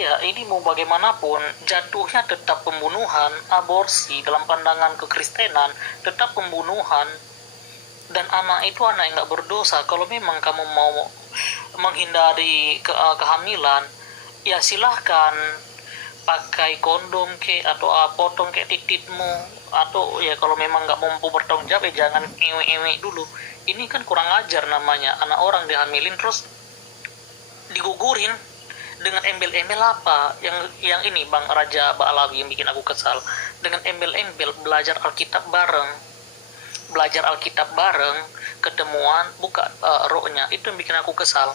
Ya, ini mau bagaimanapun, jatuhnya tetap pembunuhan, aborsi dalam pandangan kekristenan, tetap pembunuhan, dan anak itu anak yang nggak berdosa. Kalau memang kamu mau menghindari kehamilan, ya silahkan pakai kondom ke atau potong kayak titikmu, atau ya kalau memang nggak mampu bertanggung jawab ya jangan ewe-ewe dulu. Ini kan kurang ajar namanya, anak orang dihamilin terus digugurin dengan embel-embel apa yang ini Bang Raja Ba'alawi yang bikin aku kesal, dengan embel-embel belajar Alkitab bareng, ketemuan buka rohnya, itu yang bikin aku kesal.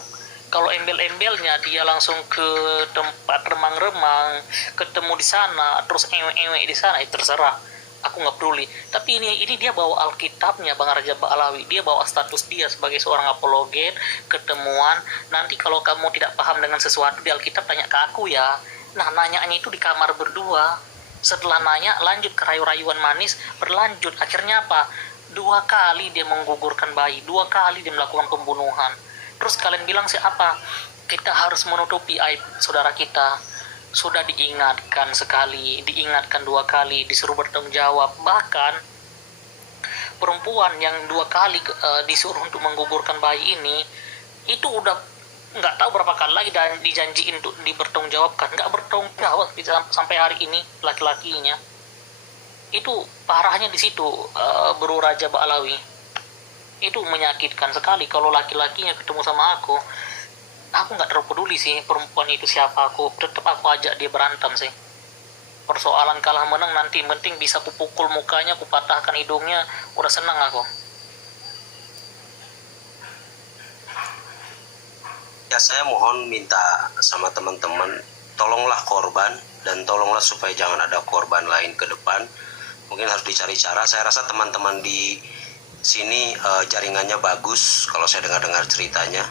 Kalau embel-embelnya dia langsung ke tempat remang-remang, ketemu di sana, terus ewe-ewe di sana, itu terserah. Aku nggak peduli. Tapi ini dia bawa Alkitabnya Bang Raja Ba'alawi. Dia bawa status dia sebagai seorang apologet, ketemuan. Nanti kalau kamu tidak paham dengan sesuatu di Alkitab, tanya ke aku ya. Nah, nanyanya itu di kamar berdua. Setelah nanya, lanjut ke rayu-rayuan manis, berlanjut. Akhirnya apa? 2 kali dia menggugurkan bayi, 2 kali dia melakukan pembunuhan. Terus kalian bilang sih apa? Kita harus menutupi aib saudara kita. Sudah diingatkan sekali, diingatkan 2 kali, disuruh bertanggung jawab. Bahkan perempuan yang 2 kali disuruh untuk menggugurkan bayi ini, itu udah nggak tahu berapa kali lagi dan dijanjiin untuk dibertanggung jawabkan, nggak bertanggung jawab sampai hari ini laki-lakinya. Itu parahnya di situ, Bro Raja Ba'alawi. Itu menyakitkan sekali kalau laki-lakinya ketemu sama aku nggak terlalu peduli sih perempuan itu siapa, tetap aku ajak dia berantem sih. Persoalan kalah menang nanti, penting bisa kupukul mukanya, kupatahkan hidungnya, udah senang aku. Ya, saya mohon minta sama teman-teman, tolonglah korban, dan tolonglah supaya jangan ada korban lain ke depan. Mungkin harus dicari cara. Saya rasa teman-teman di sini jaringannya bagus. Kalau saya dengar ceritanya,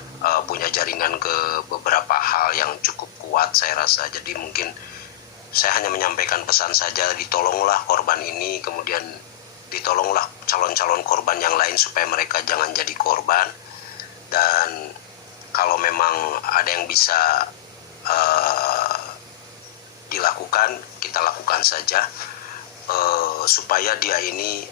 punya jaringan ke beberapa hal yang cukup kuat saya rasa. Jadi mungkin saya hanya menyampaikan pesan saja, ditolonglah korban ini, kemudian ditolonglah calon-calon korban yang lain supaya mereka jangan jadi korban. Dan kalau memang ada yang bisa dilakukan, kita lakukan saja. Supaya dia ini,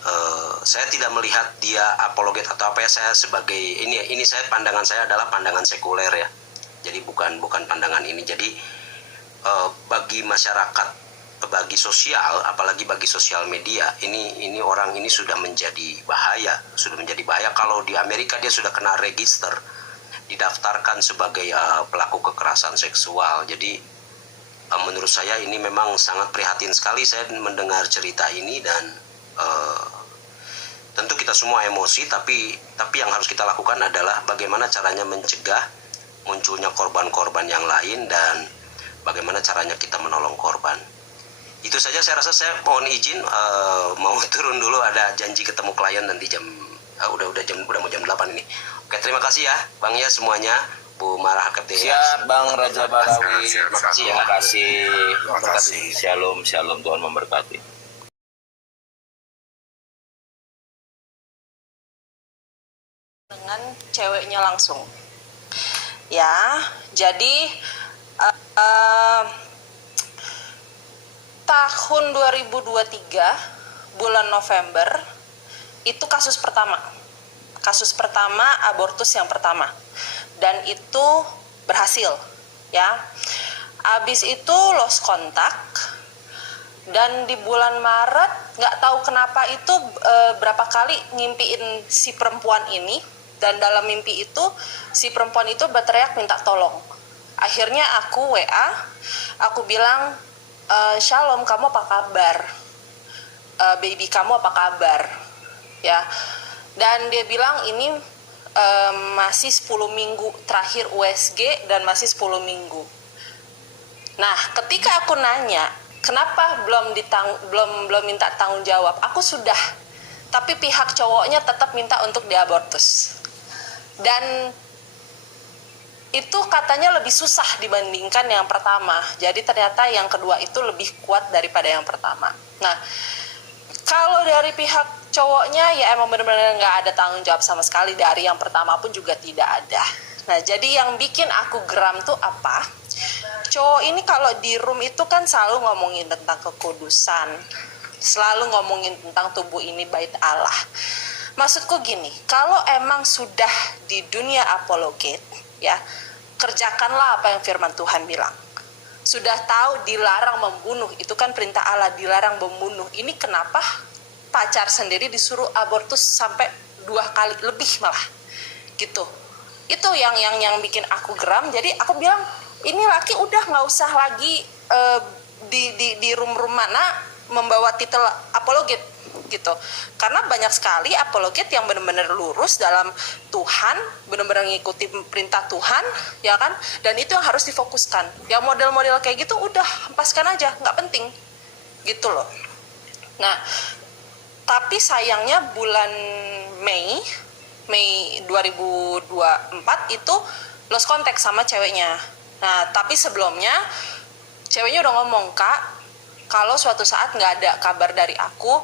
saya tidak melihat dia apologet atau apa ya, saya sebagai ini saya, pandangan saya adalah pandangan sekuler ya, jadi bukan pandangan ini. Jadi bagi masyarakat, bagi sosial, apalagi bagi sosial media, ini orang ini sudah menjadi bahaya. Kalau di Amerika dia sudah kena register, didaftarkan sebagai pelaku kekerasan seksual. Jadi menurut saya ini memang sangat prihatin sekali saya mendengar cerita ini, dan tentu kita semua emosi, tapi yang harus kita lakukan adalah bagaimana caranya mencegah munculnya korban-korban yang lain, dan bagaimana caranya kita menolong korban. Itu saja, saya rasa. Saya mohon izin mau turun dulu, ada janji ketemu klien nanti jam udah mau jam 8 ini. Oke, terima kasih ya Bang ya semuanya. Bu Marah Kapten. Siap Bang Raja Ba'alawi. Terima kasih. Shalom, Tuhan memberkati. Dengan ceweknya langsung. Ya, jadi tahun 2023 bulan November itu kasus pertama abortus yang pertama, dan itu berhasil ya. Abis itu lost kontak, dan di bulan Maret nggak tahu kenapa itu berapa kali ngimpiin si perempuan ini, dan dalam mimpi itu si perempuan itu berteriak minta tolong. Akhirnya aku WA, aku bilang, Shalom, kamu apa kabar? Baby kamu apa kabar? Ya. Dan dia bilang ini masih 10 minggu terakhir USG dan masih 10 minggu. Nah, ketika aku nanya, kenapa belum minta tanggung jawab? Aku sudah, tapi pihak cowoknya tetap minta untuk diabortus. Dan itu katanya lebih susah dibandingkan yang pertama. Jadi ternyata yang kedua itu lebih kuat daripada yang pertama. Nah, kalau dari pihak cowoknya ya emang benar-benar nggak ada tanggung jawab sama sekali, dari yang pertama pun juga tidak ada. Nah, jadi yang bikin aku geram tuh apa? cowok ini kalau di room itu kan selalu ngomongin tentang kekudusan, selalu ngomongin tentang tubuh ini bait Allah. Maksudku gini, kalau emang sudah di dunia apologet, ya, kerjakanlah apa yang firman Tuhan bilang. Sudah tahu dilarang membunuh, itu kan perintah Allah, dilarang membunuh. Ini kenapa pacar sendiri disuruh abortus sampai 2 kali lebih malah, gitu. Itu yang bikin aku geram. Jadi aku bilang, ini laki udah nggak usah lagi di room mana membawa titel apologet gitu, karena banyak sekali apologet yang benar-benar lurus dalam Tuhan, benar-benar ngikuti perintah Tuhan, ya kan, dan itu yang harus difokuskan. Yang model-model kayak gitu udah hempaskan aja, nggak penting gitu loh. Nah, tapi sayangnya bulan Mei 2024 itu lost contact sama ceweknya. Nah, tapi sebelumnya ceweknya udah ngomong, Kak, kalau suatu saat nggak ada kabar dari aku,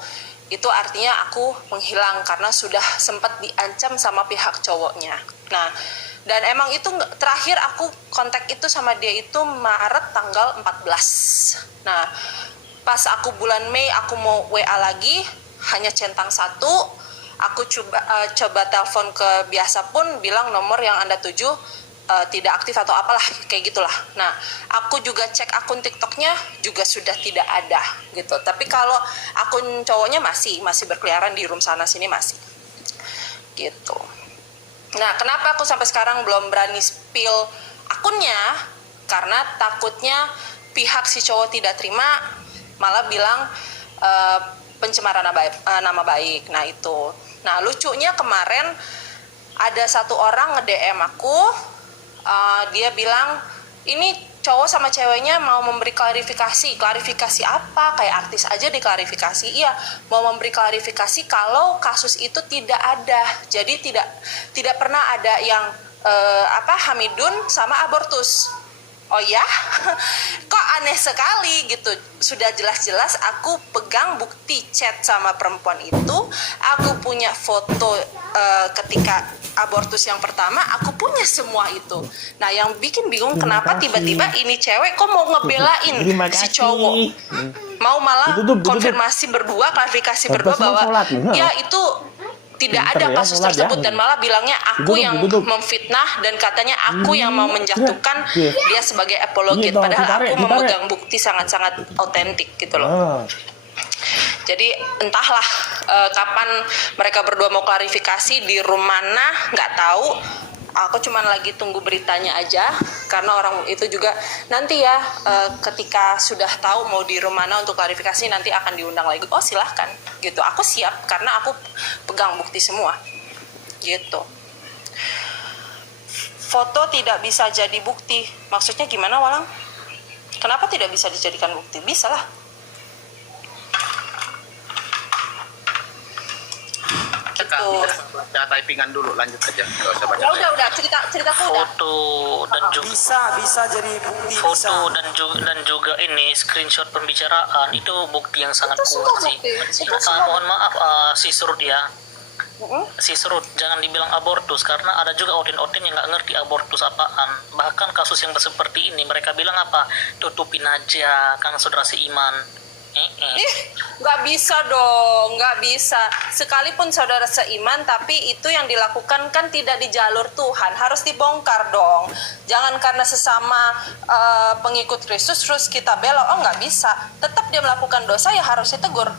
itu artinya aku menghilang karena sudah sempat diancam sama pihak cowoknya. Nah, dan emang itu terakhir aku kontak itu sama dia itu Maret tanggal 14. Nah, pas aku bulan Mei aku mau WA lagi, hanya centang 1. Aku coba telepon ke biasa pun bilang nomor yang Anda tuju tidak aktif atau apalah kayak gitulah. Nah, aku juga cek akun TikToknya juga sudah tidak ada gitu. Tapi kalau akun cowoknya masih berkeliaran di room sana sini masih gitu. Nah, kenapa aku sampai sekarang belum berani spill akunnya? Karena takutnya pihak si cowok tidak terima, malah bilang pencemaran nama baik. Nah itu. Nah, lucunya kemarin ada satu orang nge-DM aku. Dia bilang ini cowok sama ceweknya mau memberi klarifikasi apa, kayak artis aja diklarifikasi. Iya, mau memberi klarifikasi kalau kasus itu tidak ada, jadi tidak pernah ada yang hamidun sama abortus. Oh ya, kok aneh sekali gitu. Sudah jelas-jelas aku pegang bukti chat sama perempuan itu, aku punya foto ketika abortus yang pertama, aku punya semua itu. Nah, yang bikin bingung kenapa tiba-tiba ini cewek kok mau ngebelain si cowok, mau malah konfirmasi berdua, klarifikasi berdua bahwa ya itu tidak ada kasus tersebut, dan malah bilangnya aku yang memfitnah dan katanya aku yang mau menjatuhkan dia sebagai apologet, padahal aku memegang bukti sangat-sangat otentik gitu loh. Jadi entahlah kapan mereka berdua mau klarifikasi di room mana, nggak tahu. Aku cuman lagi tunggu beritanya aja, karena orang itu juga nanti ya ketika sudah tahu mau di room mana untuk klarifikasi nanti akan diundang lagi. Oh silahkan gitu, aku siap karena aku pegang bukti semua gitu. Foto tidak bisa jadi bukti, maksudnya gimana Walang? Kenapa tidak bisa dijadikan bukti? Bisa lah. Gitu. Baca typingan dulu, lanjut aja. Nggak usah baca. Ya udah ceritaku udah. Foto dan juga Bisa jadi bukti, foto bisa. dan juga ini screenshot pembicaraan itu bukti yang sangat Itu semua kuat sih. bukti. Itu semua Mohon maaf si Serut ya. Si Serut jangan dibilang abortus karena ada juga oten-oten yang nggak ngerti abortus apaan. Bahkan kasus yang seperti ini mereka bilang apa? Tutupin aja kan saudara seiman. Nggak bisa dong, nggak bisa. Sekalipun saudara seiman, tapi itu yang dilakukan kan tidak di jalur Tuhan, harus dibongkar dong. Jangan karena sesama pengikut Kristus terus kita belok, oh nggak bisa. Tetap dia melakukan dosa ya harus ditegur.